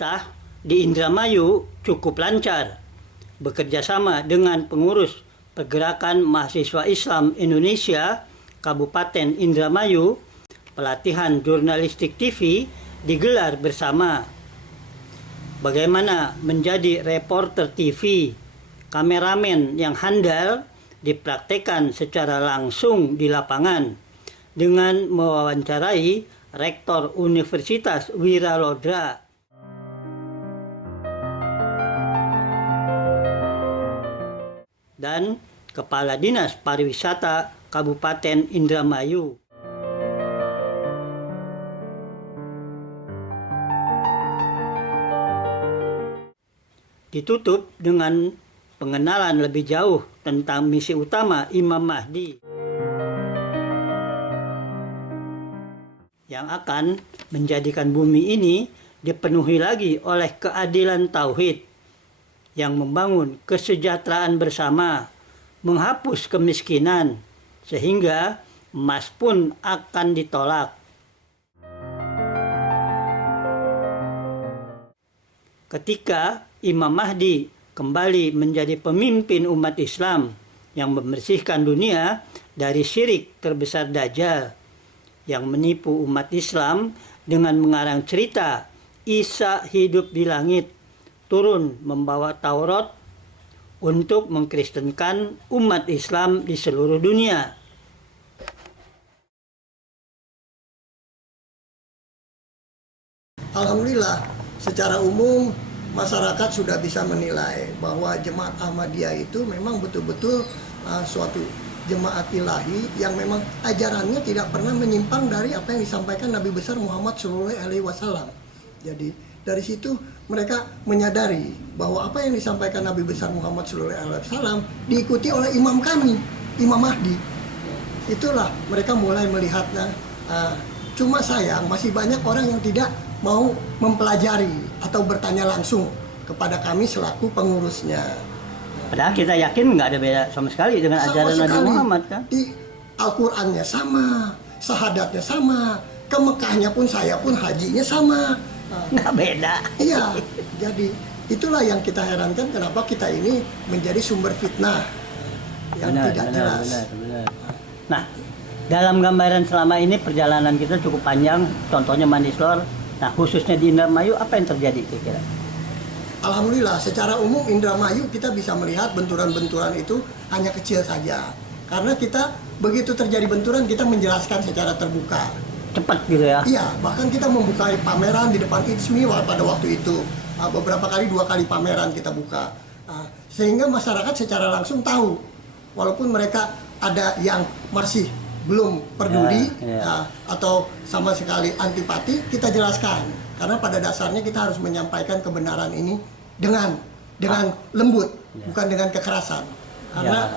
Fakta, di Indramayu cukup lancar. Bekerja sama dengan pengurus Pergerakan Mahasiswa Islam Indonesia Kabupaten Indramayu, pelatihan jurnalistik TV digelar bersama. Bagaimana menjadi reporter TV, kameramen yang handal dipraktekkan secara langsung di lapangan dengan mewawancarai Rektor Universitas Wiralodra dan Kepala Dinas Pariwisata Kabupaten Indramayu. Ditutup dengan pengenalan lebih jauh tentang misi utama Imam Mahdi yang akan menjadikan bumi ini dipenuhi lagi oleh keadilan tauhid yang membangun kesejahteraan bersama, menghapus kemiskinan, sehingga emas pun akan ditolak. Ketika Imam Mahdi kembali menjadi pemimpin umat Islam yang membersihkan dunia dari syirik terbesar Dajjal yang menipu umat Islam dengan mengarang cerita Isa hidup di langit, turun membawa Taurat untuk mengkristenkan umat Islam di seluruh dunia. Alhamdulillah, secara umum masyarakat sudah bisa menilai bahwa Jemaat Ahmadiyah itu memang betul-betul suatu jemaat ilahi yang memang ajarannya tidak pernah menyimpang dari apa yang disampaikan Nabi besar Muhammad SAW. Jadi dari situ mereka menyadari bahwa apa yang disampaikan Nabi besar Muhammad SAW diikuti oleh imam kami, Imam Mahdi. Itulah mereka mulai melihatnya. Cuma sayang masih banyak orang yang tidak mau mempelajari atau bertanya langsung kepada kami selaku pengurusnya. Padahal kita yakin nggak ada beda sama sekali dengan ajaran Nabi Muhammad kan? Di Al-Qurannya sama, sahadatnya sama, ke Mekahnya pun saya pun hajinya sama. Nggak beda. Iya, jadi itulah yang kita herankan kenapa kita ini menjadi sumber fitnah yang tidak jelas. Benar. Nah, dalam gambaran selama ini perjalanan kita cukup panjang, contohnya Manislor. Nah, khususnya di Indramayu, apa yang terjadi kira-kira? Alhamdulillah, secara umum Indramayu kita bisa melihat benturan-benturan itu hanya kecil saja. Karena kita begitu terjadi benturan, kita menjelaskan secara terbuka. Cepat gitu ya? Iya, bahkan kita membuka pameran di depan ITSMI pada waktu itu. Beberapa kali, 2 kali pameran kita buka. Sehingga masyarakat secara langsung tahu. Walaupun mereka ada yang masih belum peduli atau sama sekali antipati, kita jelaskan. Karena pada dasarnya kita harus menyampaikan kebenaran ini dengan lembut, bukan dengan kekerasan. Karena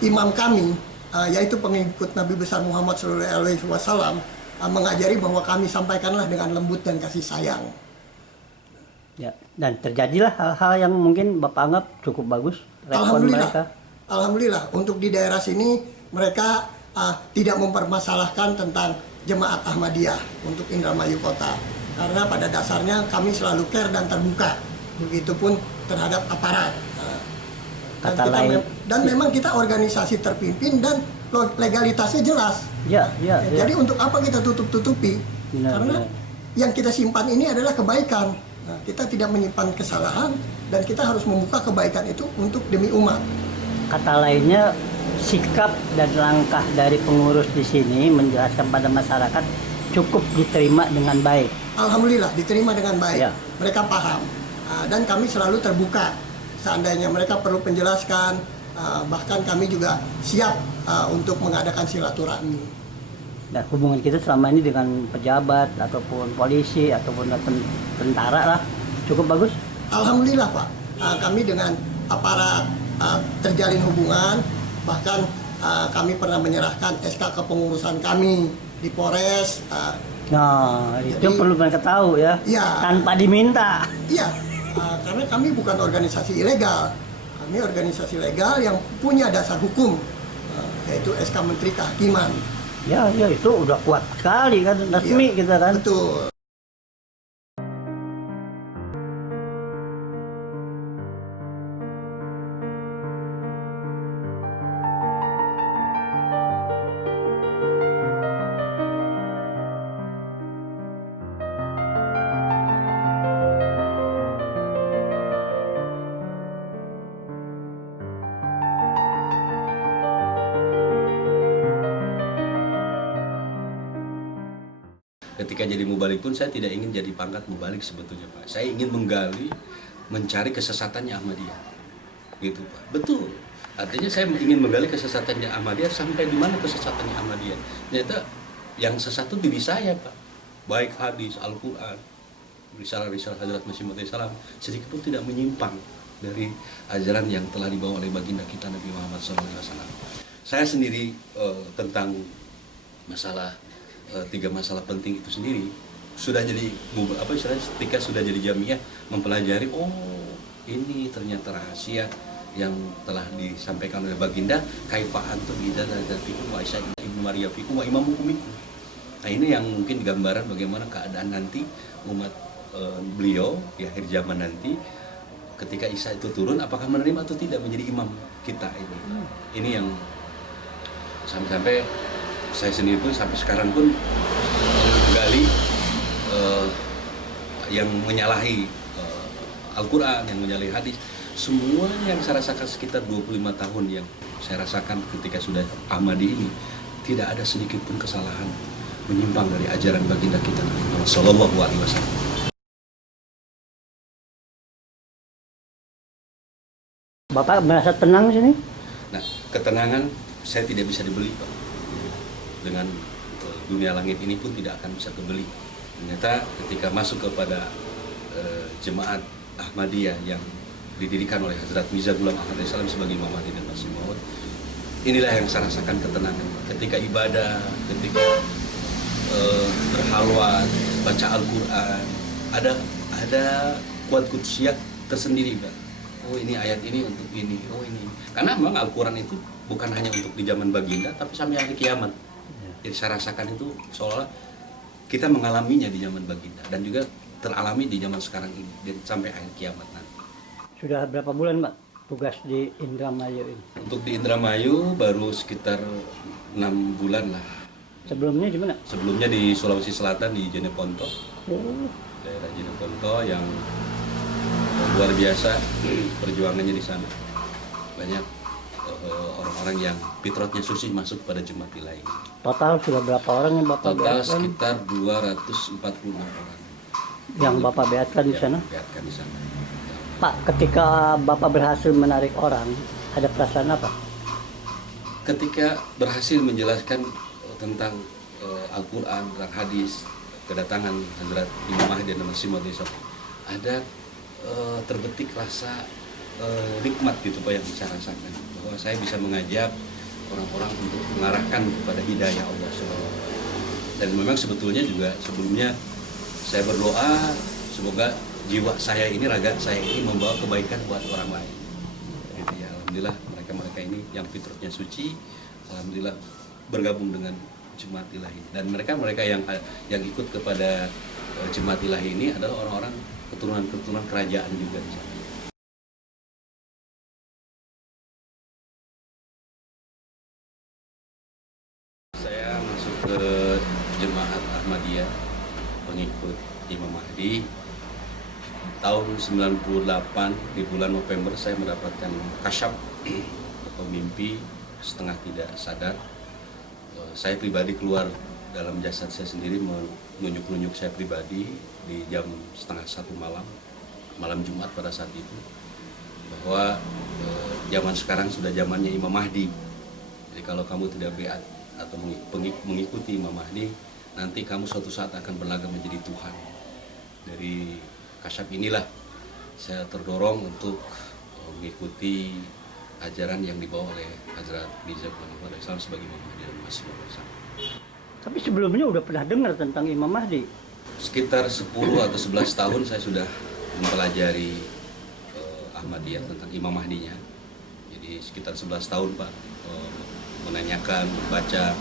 imam kami, yaitu pengikut Nabi besar Muhammad SAW, mengajari bahwa kami sampaikanlah dengan lembut dan kasih sayang. Ya, dan terjadilah hal-hal yang mungkin Bapak anggap cukup bagus respon mereka. Alhamdulillah, untuk di daerah sini mereka tidak mempermasalahkan tentang Jemaat Ahmadiyah untuk Indramayu Kota. Karena pada dasarnya kami selalu care dan terbuka, begitupun terhadap aparat. Dan memang kita organisasi terpimpin dan legalitasnya jelas. Jadi untuk apa kita tutup-tutupi? Karena yang kita simpan ini adalah kebaikan. Kita tidak menyimpan kesalahan dan kita harus membuka kebaikan itu untuk demi umat. Kata lainnya, sikap dan langkah dari pengurus di sini menjelaskan pada masyarakat cukup diterima dengan baik. Alhamdulillah diterima dengan baik. Mereka paham dan kami selalu terbuka. Seandainya mereka perlu penjelaskan, bahkan kami juga siap untuk mengadakan silaturahmi. Dan hubungan kita selama ini dengan pejabat ataupun polisi ataupun tentara lah cukup bagus. Alhamdulillah Pak, kami dengan aparat terjalin hubungan. Bahkan kami pernah menyerahkan SK kepengurusan kami di Polres. Nah, itu perlu mereka tahu ya, tanpa diminta. Iya, karena kami bukan organisasi ilegal. Kami organisasi legal yang punya dasar hukum, yaitu SK Menteri Kehakiman. Ya itu udah kuat sekali kan, resmi kita kan. Betul. ketika jadi mubalik pun saya tidak ingin jadi pangkat mubalik sebetulnya Pak. Saya ingin menggali, mencari kesesatannya Ahmadiyah. Gitu Pak. Betul. Artinya saya ingin menggali kesesatannya Ahmadiyah sampai di mana kesesatannya Ahmadiyah. Ternyata yang sesat itu diri saya Pak. Baik hadis, Al-Quran, risalah-risalah Hazrat Masih Maud salam sedikit pun tidak menyimpang dari ajaran yang telah dibawa oleh baginda kita Nabi Muhammad SAW. Saya sendiri tentang masalah 3 masalah penting itu sendiri sudah jadi apa istilahnya, ketika sudah jadi jamiah mempelajari, oh ini ternyata rahasia yang telah disampaikan oleh baginda, kaifa antum idza dzatikum wa Aisyah ibnu Maryam fikum wa imamukum. Nah ini yang mungkin gambaran bagaimana keadaan nanti umat beliau di akhir zaman nanti ketika Isa itu turun, apakah menerima atau tidak menjadi imam kita ini. Ini yang sampai-sampai saya sendiri pun sampai sekarang pun menggali yang menyalahi Al-Quran, yang menyalahi hadis. Semua yang saya rasakan sekitar 25 tahun yang saya rasakan ketika sudah Ahmadi ini, tidak ada sedikit pun kesalahan menyimpang dari ajaran baginda kita Sallallahu Alaihi Wasallam. Bapak merasa tenang sini? Nah, ketenangan saya tidak bisa dibeli Pak. Dengan dunia langit ini pun tidak akan bisa kebeli. Ternyata ketika masuk kepada jemaat Ahmadiyah yang didirikan oleh Hazrat Mirza Ghulam Ahmad salam sebagai Imam Mahdi dan Masih Maud, inilah yang saya rasakan ketenangan. Ketika ibadah, ketika berhalwat, baca Al-Quran, ada kuat kutsiyah tersendiri Pak. Oh ini ayat ini untuk ini, oh ini. Karena memang Al-Quran itu bukan hanya untuk di zaman baginda, tapi sampai hari kiamat. Jadi saya rasakan itu seolah kita mengalaminya di zaman baginda dan juga teralami di zaman sekarang ini dan sampai akhir kiamat nanti. Sudah berapa bulan Pak tugas di Indramayu ini? Untuk di Indramayu baru sekitar 6 bulan lah. Sebelumnya di mana? Sebelumnya di Sulawesi Selatan di Jeneponto. Daerah Jeneponto yang luar biasa perjuangannya di sana. Banyak orang-orang yang fitrahnya suci masuk pada jemaat ilahi. Total sudah berapa orang yang Bapak Total beatkan? sekitar 246 orang. Yang Bapak beatkan di sana? Beatkan di sana. Pak, ketika Bapak berhasil menarik orang, ada perasaan apa? Ketika berhasil menjelaskan tentang Al-Quran dan hadis, kedatangan Hazrat Imam Mahdi dan Masih Maud ada terbetik rasa nikmat gitu Pak yang saya rasakan, bahwa saya bisa mengajak orang-orang untuk mengarahkan kepada hidayah Allah SWT. Dan memang sebetulnya juga sebelumnya saya berdoa semoga jiwa saya ini, raga saya ini membawa kebaikan buat orang lain. Jadi ya, alhamdulillah mereka-mereka ini yang fitrahnya suci, alhamdulillah bergabung dengan jemaat ilahi. Dan mereka-mereka yang ikut kepada jemaat ilahi ini adalah orang-orang keturunan-keturunan kerajaan juga di sana. Saya masuk ke jemaat Ahmadiyah pengikut Imam Mahdi tahun 98 di bulan November. Saya mendapatkan kasyaf atau mimpi setengah tidak sadar. Saya pribadi keluar dalam jasad saya sendiri, menunjuk-nunjuk saya pribadi di jam 1:30 malam Jumat pada saat itu, bahwa zaman sekarang sudah zamannya Imam Mahdi. Jadi kalau kamu tidak beat atau mengikuti Imam Mahdi, nanti kamu suatu saat akan berlaga menjadi Tuhan. Dari kasyaf inilah saya terdorong untuk mengikuti ajaran yang dibawa oleh Hazrat Mirza Ghulam Ahmad salam sebagai Imam Mahdi dan Masih Maud. Tapi sebelumnya udah pernah dengar tentang Imam Mahdi? Sekitar 10 atau 11 tahun saya sudah mempelajari Ahmadiyah tentang Imam Mahdinya. Jadi sekitar 11 tahun Pak, menanyakan, membaca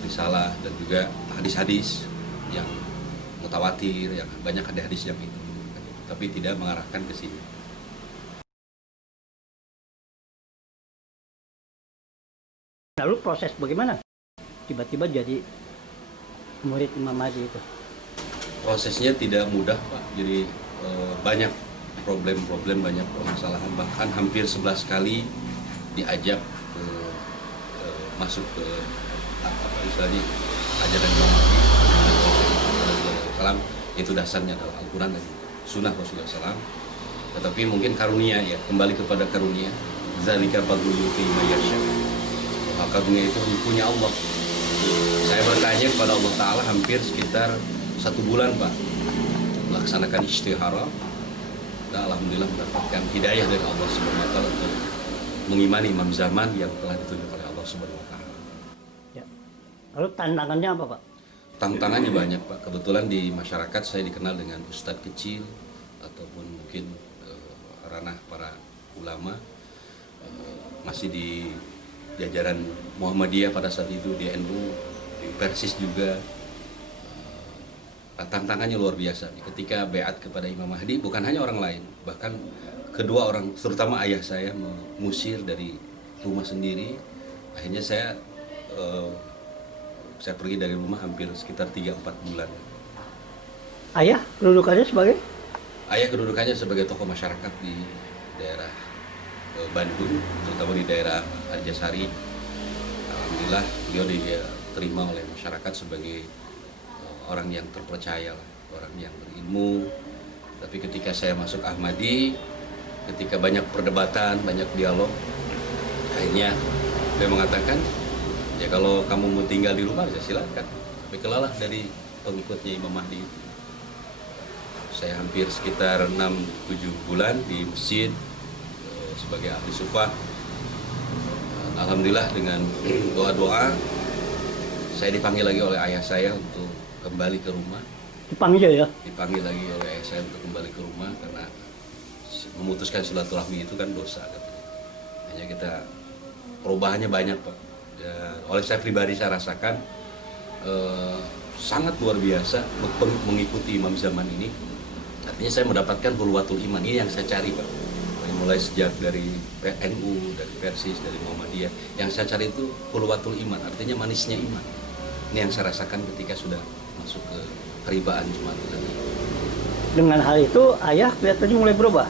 risalah dan juga hadis-hadis yang mutawatir, yang banyak ada hadis yang itu, tapi tidak mengarahkan ke sini. Lalu proses bagaimana? Tiba-tiba jadi murid Imam Mahdi itu. Prosesnya tidak mudah Pak, jadi banyak problem-problem, banyak permasalahan, bahkan hampir 11 kali diajak masuk ke apa misalnya ajaran Imam Mahdi Islam itu dasarnya adalah Al-Quran dan Sunnah Rasulullah SAW. Tetapi mungkin karunia ya, kembali kepada karunia. Zalika fadlul yu'tihi may yasha. Karunia itu punya Allah. Saya bertanya kepada Allah Ta'ala hampir sekitar 1 bulan Pak, melaksanakan istikharah, dan alhamdulillah mendapatkan hidayah dari Allah Subhanahu Wa Ta'ala untuk mengimani imam zaman yang telah ditunjuk oleh Allah Subhanahu Wa Ta'ala. Ya. Lalu tantangannya apa Pak? Tantangannya banyak Pak. Kebetulan di masyarakat saya dikenal dengan ustadz kecil ataupun mungkin ranah para ulama, masih di jajaran Muhammadiyah pada saat itu, di NU, di Persis juga. Tantangannya luar biasa ketika beat kepada Imam Mahdi. Bukan hanya orang lain, bahkan kedua orang, terutama ayah saya, mengusir dari rumah sendiri. Akhirnya saya pergi dari rumah hampir sekitar 3-4 bulan. Ayah kedudukannya sebagai? Ayah kedudukannya sebagai tokoh masyarakat di daerah Bandung, terutama di daerah Arjasari. Alhamdulillah beliau diterima oleh masyarakat sebagai orang yang terpercaya, orang yang berilmu. Tapi ketika saya masuk Ahmadi, ketika banyak perdebatan, banyak dialog, akhirnya dia mengatakan, ya kalau kamu mau tinggal di rumah ya silakan, tapi kelalah dari pengikutnya Imam Mahdi itu. Saya hampir sekitar 6-7 bulan di masjid sebagai ahli sufah. Alhamdulillah dengan doa-doa saya dipanggil lagi oleh ayah saya untuk kembali ke rumah. Dipanggil ya? Dipanggil lagi oleh ayah saya untuk kembali ke rumah karena memutuskan silaturahmi itu kan dosa kan. Hanya kita perubahannya banyak Pak. Dan oleh saya pribadi saya rasakan sangat luar biasa mengikuti imam zaman ini. Artinya saya mendapatkan bulwatul iman, ini yang saya cari Pak. Mulai sejak dari NU, dari Persis, dari Muhammadiyah, yang saya cari itu bulwatul iman, artinya manisnya iman. Ini yang saya rasakan ketika sudah masuk ke peribaan Jumat tadi. Dengan hal itu ayah kelihatannya mulai berubah.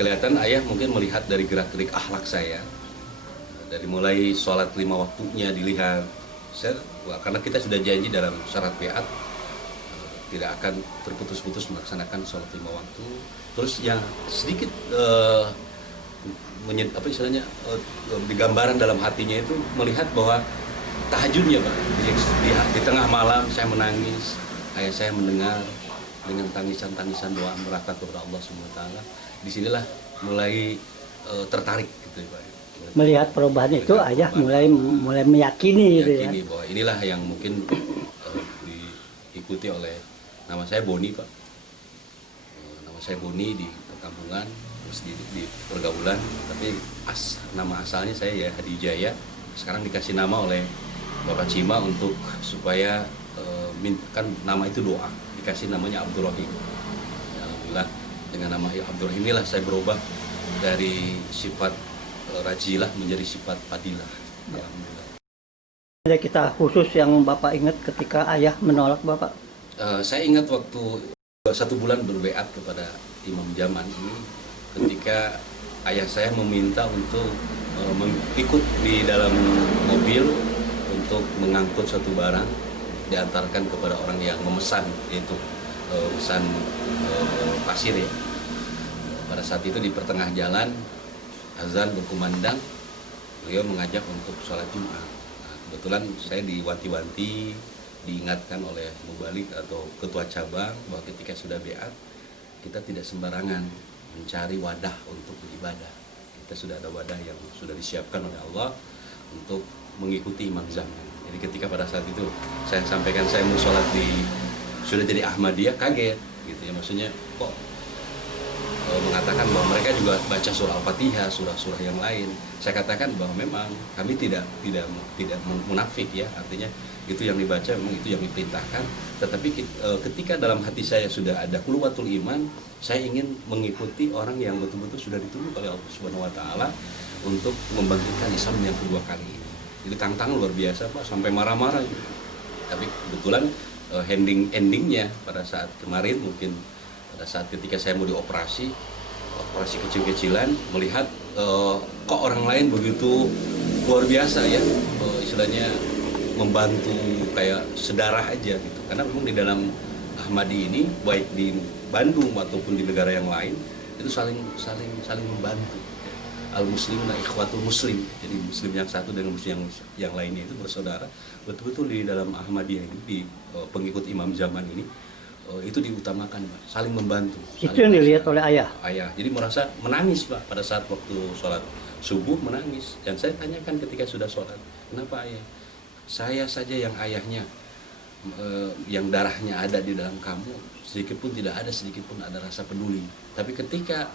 Kelihatan ayah mungkin melihat dari gerak-gerik akhlak saya, dari mulai sholat 5 waktunya dilihat. Karena kita sudah janji dalam syarat beat tidak akan terputus-putus melaksanakan sholat 5 waktu. Terus yang sedikit di gambaran dalam hatinya itu melihat bahwa tahajudnya Pak, di tengah malam saya menangis, ayah saya mendengar dengan tangisan-tangisan doa merata kepada Allah Subhanahu Wa Ta'ala. Disinilah mulai tertarik gitu Pak. Melihat perubahan itu ayah mulai meyakini gitu ya. Bahwa inilah yang mungkin diikuti oleh, nama saya Boni Pak. Nama saya Boni di perkampungan, terus di pergaulan, tapi nama asalnya saya ya Hadi Jaya. Sekarang dikasih nama oleh Bapak Cima untuk supaya kan nama itu doa, dikasih namanya Abdul Rahim. Ya, alhamdulillah dengan nama Abdul Rahim inilah saya berubah dari sifat rajilah menjadi sifat fadilah. Alhamdulillah. Ada kita khusus yang Bapak ingat ketika ayah menolak Bapak? Saya ingat waktu 1 bulan berbeat kepada imam zaman ini, ketika ayah saya meminta untuk ikut di dalam mobil untuk mengangkut suatu barang, diantarkan kepada orang yang memesan, yaitu pesan pasir ya. Pada saat itu di pertengah jalan azan berkumandang, beliau mengajak untuk sholat Jumat. Nah, kebetulan saya diwanti-wanti, diingatkan oleh mubalik atau ketua cabang bahwa ketika sudah beat kita tidak sembarangan mencari wadah untuk beribadah. Kita sudah ada wadah yang sudah disiapkan oleh Allah untuk mengikuti imam zaman. Jadi ketika pada saat itu saya sampaikan saya mau sholat sudah jadi Ahmadiyah, kaget gitu ya, maksudnya kok mengatakan bahwa mereka juga baca surah Al-Fatihah, surah-surah yang lain. Saya katakan bahwa memang kami tidak munafik ya, artinya itu yang dibaca memang itu yang diperintahkan. Tetapi ketika dalam hati saya sudah ada qulwatul iman, saya ingin mengikuti orang yang betul-betul sudah ditunjuk oleh Allah Subhanahu Wa Ta'ala untuk membangkitkan Islam yang kedua kali ini. Jadi tantangan luar biasa Pak, sampai marah-marah gitu. Tapi kebetulan endingnya pada saat kemarin, mungkin pada saat ketika saya mau dioperasi kecil-kecilan, melihat kok orang lain begitu luar biasa ya, istilahnya membantu kayak sedarah aja gitu. Karena memang di dalam Ahmadi ini baik di Bandung ataupun di negara yang lain itu saling membantu. Al muslimuna ikhwatul muslim. Jadi muslim yang satu dengan muslim yang lainnya itu bersaudara. Betul-betul di dalam Ahmadiyah ini, di pengikut Imam Zaman ini itu diutamakan, Pak. Saling membantu. Itu yang dilihat oleh ayah. Ayah. Jadi merasa menangis, Pak, pada saat waktu sholat subuh menangis. Dan saya tanyakan ketika sudah sholat, kenapa ayah? Saya saja yang ayahnya, yang darahnya ada di dalam kamu, sedikit pun tidak ada, sedikit pun ada rasa peduli. Tapi ketika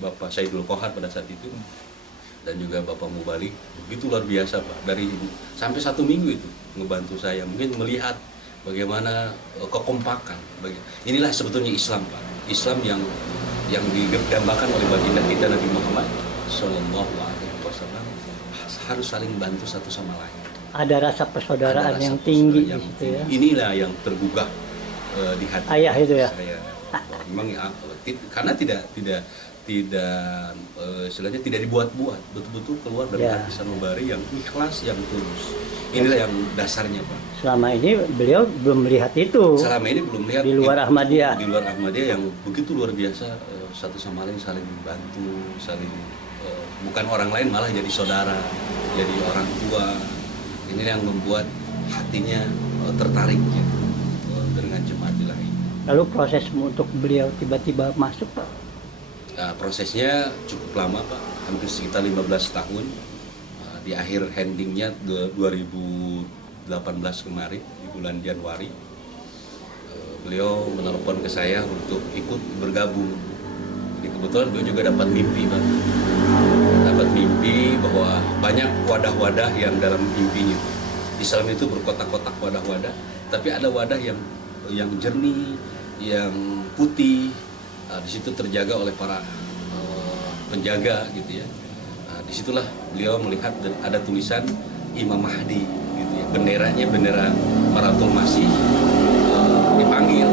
Bapak Saidul Kohar pada saat itu dan juga Bapak Mubalik begitu luar biasa, Pak, dari sampai 1 minggu itu ngebantu saya, mungkin melihat bagaimana kekompakan. Inilah sebetulnya Islam, Pak. Islam yang digambarkan oleh baginda kita Nabi Muhammad Shallallahu Alaihi Wasallam, harus saling bantu satu sama lain. Ada rasa persaudaraan Ada rasa yang tinggi yang di situ ya. Inilah yang tergugah di hati Ayah itu ya. saya. Memang karena tidak istilahnya tidak dibuat-buat, betul-betul keluar dari Ya. hati sanubari yang ikhlas, yang tulus. Inilah yang dasarnya, Pak. Selama ini beliau belum melihat itu. Selama ini belum lihat Di luar Ahmadiyah. Di luar Ahmadiyah yang begitu luar biasa, satu sama lain saling membantu, saling bukan orang lain malah jadi saudara, jadi orang tua. Ini yang membuat hatinya tertarik gitu, dengan jemaat ilahi. Lalu proses untuk beliau tiba-tiba masuk, Pak? Nah, prosesnya cukup lama, Pak, hampir sekitar 15 tahun. Di akhir endingnya 2018 kemarin di bulan Januari, beliau menelepon ke saya untuk ikut bergabung. Jadi kebetulan beliau juga dapat mimpi, Pak. Dapat mimpi bahwa banyak wadah-wadah yang dalam mimpinya. Islam itu berkotak-kotak wadah-wadah, tapi ada wadah yang jernih, yang putih. Di situ terjaga oleh para penjaga gitu ya. Disitulah beliau melihat dan ada tulisan Imam Mahdi gitu ya. Benderanya bendera Maratul Masih. Dipanggil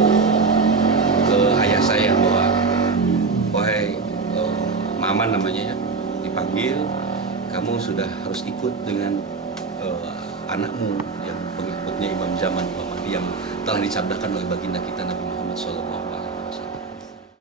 ke ayah saya bahwa wahai Maman namanya ya, dipanggil, kamu sudah harus ikut dengan anakmu yang pengikutnya Imam Zaman, Imam Mahdi, yang telah dicabdakan oleh baginda kita Nabi Muhammad SAW.